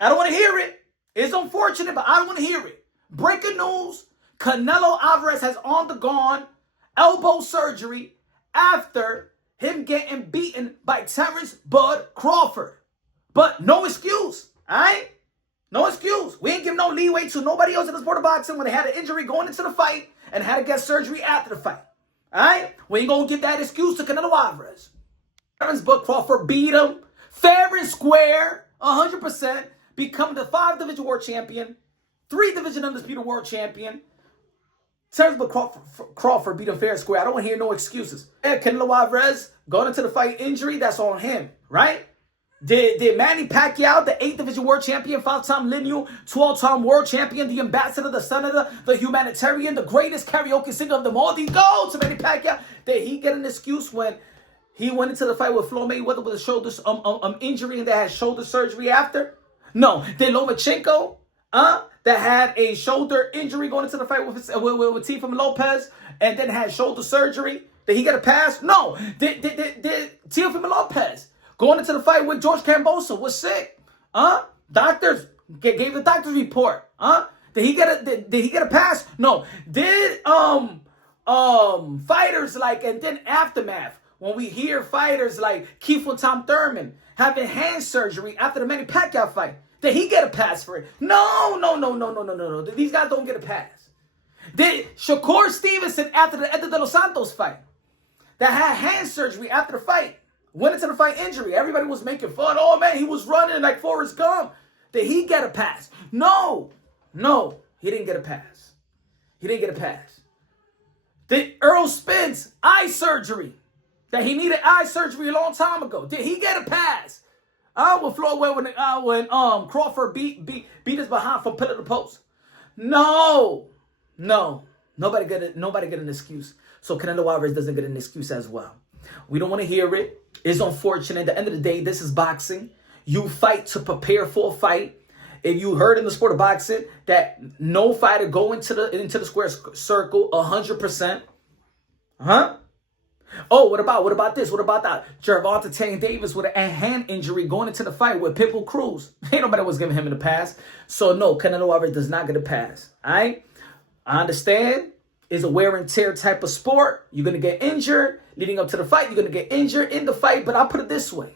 I don't want to hear it. It's unfortunate, but I don't want to hear it. Breaking news, Canelo Álvarez has undergone elbow surgery after him getting beaten by Terence Bud Crawford. But no excuse, all right? No excuse. We ain't give no leeway to nobody else in the sport of boxing when they had an injury going into the fight and had to get surgery after the fight. All right? We ain't going to give that excuse to Canelo Álvarez. Terence Bud Crawford beat him fair and square, 100%, become the 5-division world champion, 3-division undisputed world champion. Terence Bud Crawford beat him fair and square. I don't want to hear no excuses. And Canelo Álvarez going into the fight injury, that's on him, right? Did Manny Pacquiao, the 8th-division world champion, 5-time lineal, 12-time world champion, the ambassador, the senator, the humanitarian, the greatest karaoke singer of them all, the GOAT to Manny Pacquiao, did he get an excuse when he went into the fight with Floyd Mayweather with a shoulder injury and they had shoulder surgery after? No. Did Lomachenko, that had a shoulder injury going into the fight with Teofimo Lopez and then had shoulder surgery, did he get a pass? No. Did Teofimo Lopez going into the fight with George Kambosos was sick? Doctors gave the doctor's report. Did he get a pass? No. Did fighters like, and then aftermath, when we hear fighters like Keith and Tom Thurman having hand surgery after the Manny Pacquiao fight, did he get a pass for it? No. These guys don't get a pass. Did Shakur Stevenson after the Edgar de los Santos fight that had hand surgery after the fight, went into the fight injury, everybody was making fun. Oh man, he was running like Forrest Gump. Did he get a pass? No, he didn't get a pass. He didn't get a pass. Did Earl Spence eye surgery, that he needed eye surgery a long time ago, did he get a pass? When Crawford beat his behind from pillar to post. No. Nobody get an excuse. So Canelo Álvarez doesn't get an excuse as well. We don't want to hear it. It's unfortunate. At the end of the day, this is boxing. You fight to prepare for a fight. If you heard in the sport of boxing that no fighter go into the square circle 100%. Oh, what about this? What about that? Gervonta Tank Davis with a hand injury going into the fight with Pitbull Cruz. Ain't nobody was giving him a pass. So no, Canelo Álvarez does not get a pass. All right? I understand. It's a wear and tear type of sport. You're going to get injured leading up to the fight. You're going to get injured in the fight. But I'll put it this way.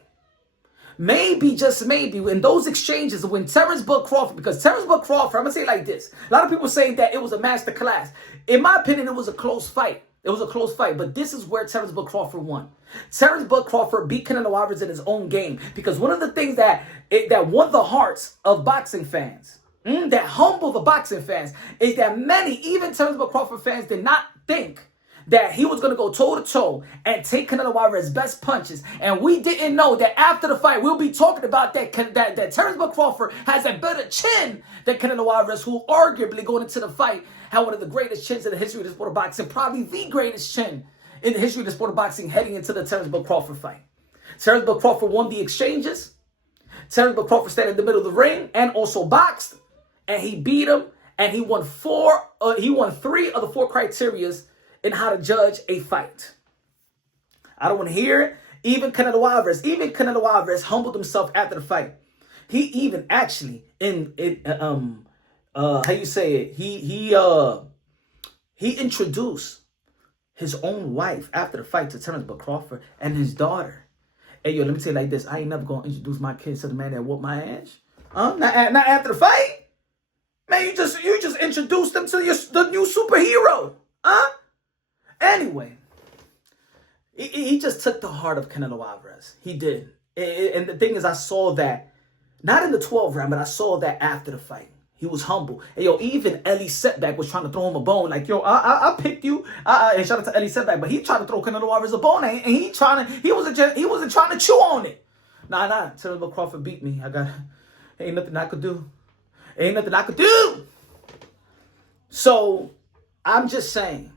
Maybe, just maybe, in those exchanges, when Terence Bud Crawford, because Terence Bud Crawford, I'm going to say it like this. A lot of people say that it was a masterclass. In my opinion, it was a close fight. It was a close fight, but this is where Terence Bud Crawford won. Terence Bud Crawford beat Canelo Álvarez in his own game, because one of the things that won the hearts of boxing fans, that humbled the boxing fans, is that many, even Terence Bud Crawford fans, did not think that he was going to go toe-to-toe and take Canelo Álvarez's best punches. And we didn't know that after the fight, we'll be talking about that Terence Bud Crawford has a better chin than Canelo Álvarez, who arguably going into the fight had one of the greatest chins in the history of the sport of boxing, probably the greatest chin in the history of the sport of boxing heading into the Terence Bud Crawford fight. Terence Bud Crawford won the exchanges. Terence Bud Crawford stayed in the middle of the ring and also boxed, and he beat him, and he won 3 of the 4 criterias in how to judge a fight. I don't want to hear it. Even Canelo Álvarez humbled himself after the fight. He even actually how you say it? He introduced his own wife after the fight to Terence Bud Crawford and his daughter. Hey yo, let me tell you like this: I ain't never gonna introduce my kids to the man that whooped my ass. Not after the fight. Man, you just introduced them to the new superhero. Anyway, he just took the heart of Canelo Álvarez. He did. And the thing is, I saw that, not in the 12th round, but I saw that after the fight. He was humble. And yo, even Ellie Setback was trying to throw him a bone. Like, yo, I picked you. And shout out to Ellie Setback, but he tried to throw Canelo Álvarez a bone, and he wasn't trying to chew on it. Nah. Terence Bud Crawford beat me. Ain't nothing I could do. So I'm just saying.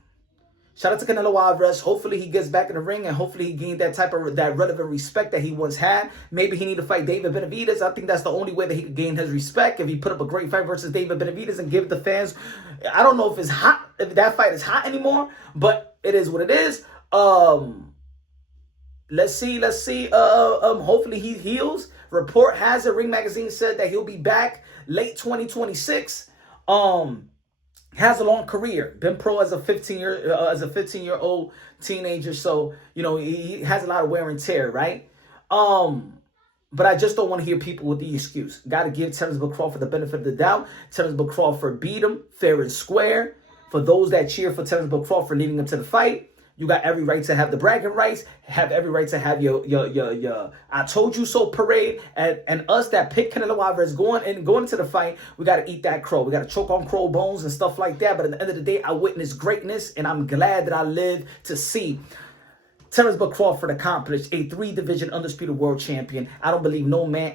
Shout out to Canelo Álvarez. Hopefully he gets back in the ring, and hopefully he gained that relevant respect that he once had. Maybe he need to fight David Benavidez. I think that's the only way that he could gain his respect, if he put up a great fight versus David Benavidez and give the fans. I don't know if that fight is hot anymore, but it is what it is. Let's see. Hopefully he heals. Report has it, Ring Magazine said that he'll be back late 2026. Has a long career. Been pro as a 15-year-old teenager. So, he has a lot of wear and tear, right? But I just don't want to hear people with the excuse. Got to give Terence Crawford the benefit of the doubt. Terence Crawford beat him fair and square. For those that cheer for Terence Crawford leading up to the fight, you got every right to have the bragging rights, have every right to have your I told you so parade, and us that pick Canelo Álvarez going into the fight, we got to eat that crow. We got to choke on crow bones and stuff like that. But at the end of the day, I witnessed greatness, and I'm glad that I lived to see Terence Crawford accomplish a 3-division undisputed world champion. I don't believe no man.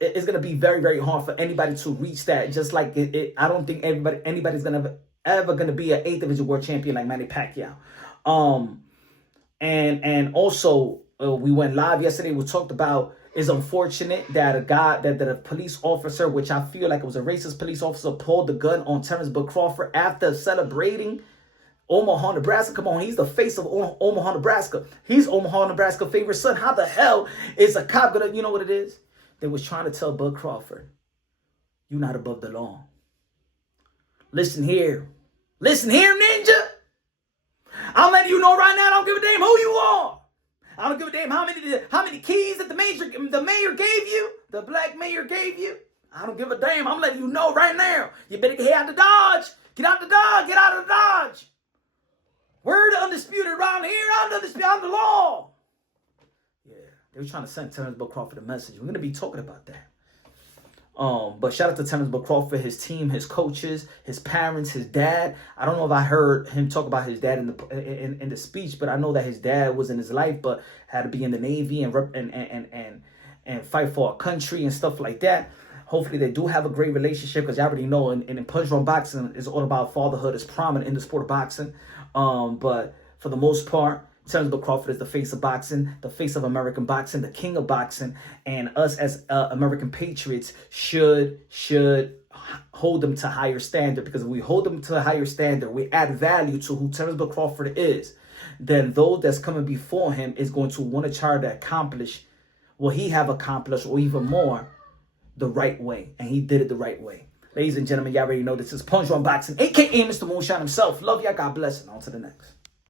It's going to be very, very hard for anybody to reach that. Just like I don't think anybody's ever going to be an 8th-division world champion like Manny Pacquiao. And also we went live yesterday. We talked about it's unfortunate that a police officer, which I feel like it was a racist police officer, pulled the gun on Terence Crawford after celebrating Omaha, Nebraska. Come on, he's the face of Omaha, Nebraska. He's Omaha, Nebraska favorite son. How the hell is a cop gonna, you know what it is? They was trying to tell Bud Crawford, you're not above the law. Listen here, ninja. I'm letting you know right now, I don't give a damn who you are. I don't give a damn how many keys that the mayor gave you, the black mayor gave you. I don't give a damn. I'm letting you know right now. You better get out of Dodge. Get out of Dodge. Get out of Dodge. We're the undisputed around here. I'm the undisputed. I'm the law. Yeah, they were trying to send Terence Crawford a message. We're going to be talking about that. But shout out to Terence Crawford, his team, his coaches, his parents, his dad. I don't know if I heard him talk about his dad in the speech, but I know that his dad was in his life, but had to be in the Navy and fight for our country and stuff like that. Hopefully they do have a great relationship, because you already know in punch run boxing is all about fatherhood. It's prominent in the sport of boxing. But for the most part, Terence Crawford is the face of boxing, the face of American boxing, the king of boxing, and us as American patriots should hold them to higher standard, because if we hold them to a higher standard, we add value to who Terence Crawford is, then those that's coming before him is going to want to try to accomplish what he have accomplished, or even more, the right way. And he did it the right way. Ladies and gentlemen, y'all already know this is Punch Run Boxing, a.k.a. Mr. Moonshine himself. Love y'all. God bless. And on to the next.